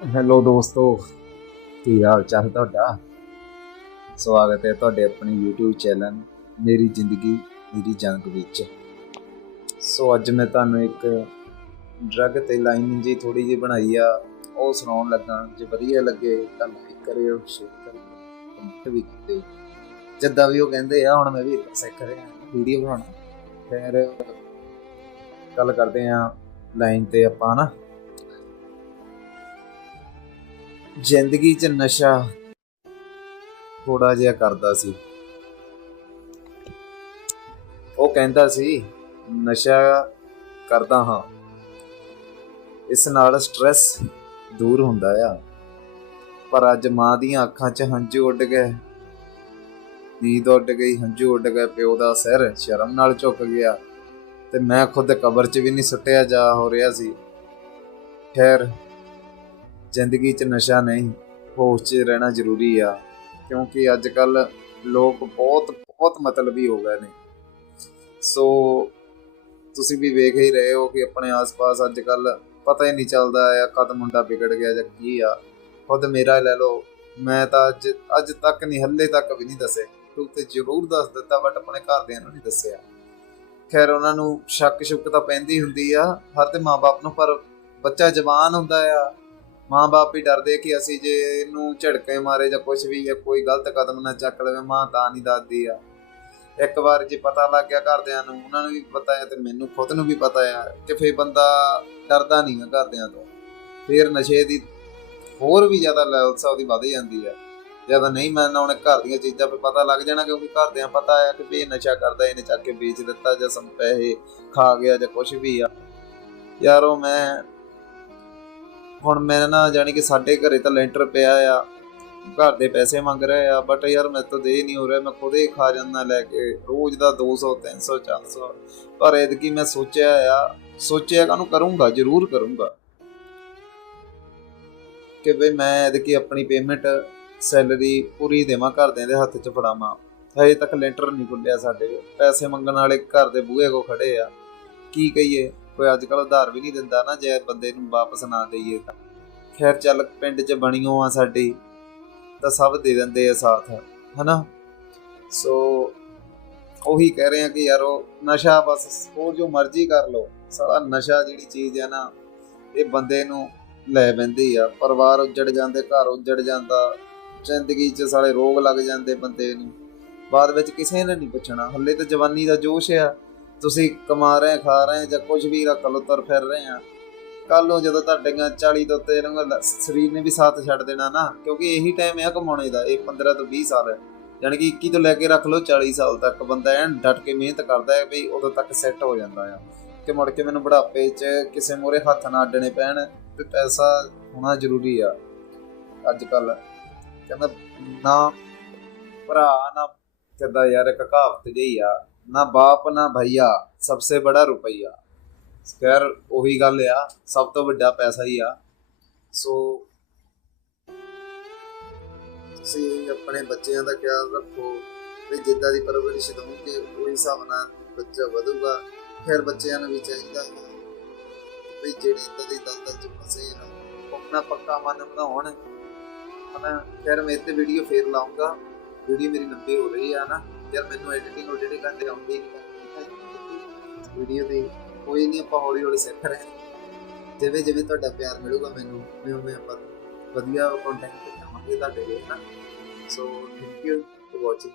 Hello ਦੋਸਤੋ, ਕੀ ਹਾਲ ਚਾਲ ਤੁਹਾਡਾ? ਸਵਾਗਤ ਹੈ ਤੁਹਾਡੇ ਆਪਣੇ YouTube ਚੈਨਲ ਮੇਰੀ ਜ਼ਿੰਦਗੀ, ਮੇਰੀ ਜੰਗ ਵਿੱਚ। ਸੋ ਅੱਜ ਮੈਂ ਤੁਹਾਨੂੰ ਇੱਕ ਡਰੱਗ ਤੇ ਲਾਈਨ ਜੀ ਥੋੜੀ ਜਿਹੀ ਬਣਾਈ ਆ, ਉਹ ਸੁਣਾਉਣ ਲੱਗਾ। ਜੇ ਵਧੀਆ ਲੱਗੇ ਤਾਂ ਲਾਈਕ ਕਰਿਓ ਸ਼ੇਅਰ ਕਰਿਓ ਕਮੈਂਟ ਵੀ ਕਰਿਓ। ਜਿੱਦਾਂ ਵੀ ਉਹ ਕਹਿੰਦੇ ਆ, ਹੁਣ ਮੈਂ ਵੀ ਸਿੱਖ ਰਿਹਾ ਵੀਡੀਓ ਬਣਾਉਣਾ। ਫਿਰ ਗੱਲ ਕਰਦੇ ਆ ਲਾਈਨ ਤੇ ਆਪਾਂ ਨਾ ਜ਼ਿੰਦਗੀ 'ਚ ਨਸ਼ਾ ਥੋੜਾ ਜਿਹਾ ਕਰਦਾ ਸੀ। ਉਹ ਕਹਿੰਦਾ ਸੀ, ਨਸ਼ਾ ਕਰਦਾ ਹਾਂ। ਇਸ ਨਾਲ ਸਟ੍ਰੈਸ ਦੂਰ ਹੁੰਦਾ ਆ। ਪਰ ਅੱਜ ਮਾਂ ਦੀਆਂ ਅੱਖਾਂ 'ਚ ਹੰਝੂ ਉੱਡ ਗਏ। ਨੀਂਦ ਉੱਡ ਗਈ, ਹੰਝੂ ਉੱਡ ਗਏ, ਪਿਓ ਦਾ ਸਿਰ ਸ਼ਰਮ ਨਾਲ ਝੁਕ ਗਿਆ ਤੇ ਮੈਂ ਖੁਦ ਕਬਰ 'ਚ ਵੀ ਨਹੀਂ ਸੁੱਟਿਆ ਜਾ ਹੋ ਰਿਹਾ ਸੀ। ਖੈਰ ਜ਼ਿੰਦਗੀ 'ਚ ਨਸ਼ਾ ਨਹੀਂ, ਹੋਸ਼ 'ਚ ਰਹਿਣਾ ਜ਼ਰੂਰੀ ਆ। ਕਿਉਂਕਿ ਅੱਜ ਕੱਲ ਲੋਕ ਬਹੁਤ ਬਹੁਤ ਮਤਲਬੀ ਹੋ ਗਏ ਨੇ। ਸੋ ਤੁਸੀਂ ਵੀ ਵੇਖ ਹੀ ਰਹੇ ਹੋ ਕਿ ਆਪਣੇ ਆਸ-ਪਾਸ ਅੱਜ ਕੱਲ ਪਤਾ ਹੀ ਨਹੀਂ ਚੱਲਦਾ ਆ ਕਦ ਮੁੰਡਾ ਵਿਗੜ ਗਿਆ ਜਾਂ ਕੀ ਆ। ਖੁਦ ਮੇਰਾ ਲੈ ਲਓ, ਮੈਂ ਤਾਂ ਅੱਜ ਅੱਜ ਤੱਕ ਨਹੀਂ, ਹੱਲੇ ਤੱਕ ਵੀ ਨਹੀਂ ਦੱਸੇ। ਤੂੰ ਤੇ ਜ਼ਰੂਰ ਦੱਸ ਦਿੱਤਾ ਬਟ ਆਪਣੇ ਘਰਦਿਆਂ ਨੂੰ ਨਹੀਂ ਦੱਸਿਆ। ਖੈਰ, ਉਹਨਾਂ ਨੂੰ ਸ਼ੱਕ ਸ਼ੁੱਕ ਤਾਂ ਪੈਂਦੀ ਹੁੰਦੀ ਆ। ਹਰ ਤੇ ਮਾਪੇ ਨੂੰ, ਪਰ ਬੱਚਾ ਜਵਾਨ ਹੁੰਦਾ ਆ। ਮਾਂ-ਬਾਪ ਵੀ ਡਰਦੇ ਕਿ ਅਸੀਂ ਜੇ ਇਹਨੂੰ ਝੜਕੇ ਮਾਰੇ ਜਾਂ ਕੁਝ ਵੀ ਜਾਂ ਕੋਈ ਗਲਤ ਕਦਮ ਨਾ ਚੱਕ ਲਵੇ, ਮਾਂ ਤਾਂ ਨਹੀਂ ਦੱਸਦੀ ਆ। ਇੱਕ ਵਾਰ ਜੇ ਪਤਾ ਲੱਗ ਗਿਆ ਘਰਦਿਆਂ ਨੂੰ, ਉਹਨਾਂ ਨੂੰ ਵੀ ਪਤਾ ਹੈ ਤੇ ਮੈਨੂੰ ਖੁਦ ਨੂੰ ਵੀ ਪਤਾ ਆ ਕਿ ਫੇਰ ਬੰਦਾ ਡਰਦਾ ਨਹੀਂ ਹੈ ਘਰਦਿਆਂ ਤੋਂ। ਫੇਰ ਨਸ਼ੇ ਦੀ ਹੋਰ ਵੀ ਜ਼ਿਆਦਾ ਲੈਵਲਸ ਉਹਦੀ ਵਧ ਜਾਂਦੀ ਆ। ਜਦੋਂ ਨਹੀਂ ਮੰਨਣਾ ਉਹਨੇ ਘਰ ਦੀਆਂ ਚੀਜ਼ਾਂ 'ਤੇ ਪਤਾ ਲੱਗ ਜਾਣਾ ਕਿਉਂਕਿ ਘਰਦਿਆਂ ਪਤਾ ਆ ਕਿ ਵੀ ਇਹ ਨਸ਼ਾ ਕਰਦਾ, ਇਹਨੇ ਚੱਕ ਕੇ ਵੇਚ ਦਿੱਤਾ ਜਾਂ ਸਮ ਪੈਸੇ ਖਾ ਗਿਆ ਜਾਂ ਕੁਝ ਵੀ ਆ। ਯਾਰੋ, ਮੈਂ ਹੁਣ ਮੈਂ ਨਾ ਜਾਣੀ ਕਿ ਸਾਡੇ ਘਰੇ ਤਾਂ ਲੈਂਟਰ ਪਿਆ ਆ, ਘਰ ਦੇ ਪੈਸੇ ਮੰਗ ਰਹੇ ਆ ਬਟ ਯਾਰ ਮੈਂ ਤਾਂ ਦੇ ਨਹੀਂ ਹੋ ਰਿਹਾ, ਮੈਂ ਖੁਦ ਹੀ ਖਾ ਜਾਂਦਾ ਲੈ ਕੇ, ਰੋਜ਼ ਦਾ 200 300 400 ਪਰ ਐਦਕੀ ਮੈਂ ਸੋਚਿਆ ਆ, ਸੋਚਿਆ ਕਿ ਕਰੂੰਗਾ, ਜ਼ਰੂਰ ਕਰੂੰਗਾ। ਕਿ ਬਈ ਮੈਂ ਐਤਕੀ ਆਪਣੀ ਪੇਮੈਂਟ ਸੈਲਰੀ ਪੂਰੀ ਦੇਵਾਂ, ਘਰਦਿਆਂ ਦੇ ਹੱਥ 'ਚ ਫੜਾਵਾਂ। ਹਜੇ ਤੱਕ ਲੈਂਟਰ ਨਹੀਂ ਖੁੱਲਿਆ ਸਾਡੇ ਪੈਸੇ ਮੰਗਣ ਵਾਲੇ ਘਰ ਦੇ ਬੂਹੇ ਕੋ ਖੜੇ ਆ। ਕੀ ਕਹੀਏ? ਕੋਈ ਅੱਜ ਕੱਲ ਉਧਾਰ ਵੀ ਨਹੀਂ ਦਿੰਦਾ ਨਾ, ਜੇ ਬੰਦੇ ਨੂੰ ਵਾਪਸ ਨਾ ਦਈਏ ਤਾਂ। ਖੈਰ ਚੱਲ, ਪਿੰਡ 'ਚ ਬਣੀਓ ਆ ਸਾਡੀ, ਤਾਂ ਸਭ ਦੇ ਦਿੰਦੇ ਆ ਸਾਥ, ਹਨਾ? ਸੋ, ਉਹੀ ਕਹਿ ਰਹੇ ਆ ਕਿ ਯਾਰ ਉਹ ਨਸ਼ਾ ਬਸ ਹੋਰ ਜੋ ਮਰਜ਼ੀ ਕਰ ਲੋ ਸਾਲਾ ਨਸ਼ਾ ਜਿਹੜੀ ਚੀਜ਼ ਹੈ ਨਾ, ਇਹ ਬੰਦੇ ਨੂੰ ਲੈ ਬੰਦੀ ਆ। ਪਰਿਵਾਰ ਉੱਜੜ ਜਾਂਦੇ, ਘਰ ਉੱਜੜ ਜਾਂਦਾ, ਜ਼ਿੰਦਗੀ 'ਚ ਸਾਲੇ ਰੋਗ ਲੱਗ ਜਾਂਦੇ ਬੰਦੇ ਨੂੰ। ਬਾਅਦ ਵਿੱਚ ਕਿਸੇ ਨੇ ਨਹੀਂ ਪੁੱਛਣਾ, ਹੱਲੇ ਤਾਂ ਜਵਾਨੀ ਦਾ ਜੋਸ਼ ਆ। ਤੁਸੀਂ ਕਮਾ ਰਹੇ, ਖਾ ਰਹੇ, ਜਾਂ ਕੁਝ ਵੀ ਰੱਖ ਲੋ ਤੁਰ ਫਿਰ ਰਹੇ ਆ। ਕੱਲ ਨੂੰ ਜਦੋਂ ਤੁਹਾਡੀਆਂ 40 ਤੋਂ ਉੱਤੇ ਰਹੂੰਗਾ ਸਰੀਰ ਨੇ ਵੀ ਸਾਥ ਛੱਡ ਦੇਣਾ ਨਾ, ਕਿਉਂਕਿ ਇਹੀ ਟਾਈਮ ਹੈ ਕਮਾਉਣੇ ਦਾ, ਇਹ 15 ਤੋਂ 20 ਸਾਲ। ਹੈ ਯਾਨੀ ਕਿ 21 ਤੋਂ ਲੈ ਕੇ ਰੱਖ ਲਓ 40 ਸਾਲ ਤੱਕ, ਬੰਦਾ ਐਨ ਡਟ ਕੇ ਮਿਹਨਤ ਕਰਦਾ ਹੈ ਵੀ ਉਦੋਂ ਤੱਕ ਸੈੱਟ ਹੋ ਜਾਂਦਾ ਆ। ਕਿ ਮੁੜ ਕੇ ਮੈਨੂੰ ਬੁਢਾਪੇ 'ਚ ਕਿਸੇ ਮੋਰੇ ਹੱਥ ਨਾ ਅੱਡਣੇ ਪੈਣ, ਤੇ ਪੈਸਾ ਹੋਣਾ ਜ਼ਰੂਰੀ ਆ ਅੱਜ ਕੱਲ ਕਹਿੰਦਾ, ਨਾ ਭਰਾ, ਨਾ ਕਿੱਦਾਂ ਯਾਰ ਇੱਕ ਕਹਾਵਤ ਜਿਹੀ ਆ ਨਾ ਬਾਪ, ਨਾ ਭਈਆ, ਸਭਸੇ ਬੜਾ ਰੁਪਈਆ। ਖੈਰ, ਉਹੀ ਗੱਲ ਆ, ਸਭ ਤੋਂ ਵੱਡਾ ਪੈਸਾ ਹੀ ਆ। ਸੋ ਤੁਸੀਂ ਆਪਣੇ ਬੱਚਿਆਂ ਦਾ ਖਿਆਲ ਰੱਖੋ ਵੀ ਜਿੱਦਾਂ ਦੀ ਪਰਵਰਿਸ਼ ਦਵੋਗੇ ਉਹੀ ਹਿਸਾਬ ਨਾਲ ਬੱਚਾ ਵਧੂਗਾ। ਫਿਰ ਬੱਚਿਆਂ ਨੂੰ ਵੀ ਚਾਹੀਦਾ ਹੈ ਵੀ ਜਿਹੜੇ ਇਦਾਂ ਦੇ ਦਲਦਲ ਚ ਫਸੇ ਆ ਆਪਣਾ ਪੱਕਾ ਮਨ ਬਣਾਉਣ। ਹਨਾ ਫਿਰ ਮੈਂ ਇੱਥੇ ਵੀਡੀਓ ਫੇਰ ਲਾਉਂਗਾ ਵੀਡੀਓ ਮੇਰੀ ਲੰਬੀ ਹੋ ਰਹੀ ਆ ਨਾ ਯਾਰ ਮੈਨੂੰ ਐਡੀਟਿੰਗ ਐਡੀਟਿੰਗ ਕਰਦੇ ਆਉਂਦੀ ਨਹੀਂ। ਵੀਡੀਓ ਦੀ ਕੋਈ ਨਹੀਂ, ਆਪਾਂ ਹੌਲੀ ਹੌਲੀ ਸਿੱਖ ਰਹੇ ਜਿਵੇਂ ਜਿਵੇਂ ਤੁਹਾਡਾ ਪਿਆਰ ਮਿਲੂਗਾ ਮੈਨੂੰ, ਉਵੇਂ ਉਵੇਂ ਆਪਾਂ ਵਧੀਆ ਕੰਟੈਂਟ ਬਣਾਵਾਂਗੇ ਤੁਹਾਡੇ ਲਈ ਨਾ so thank you for watching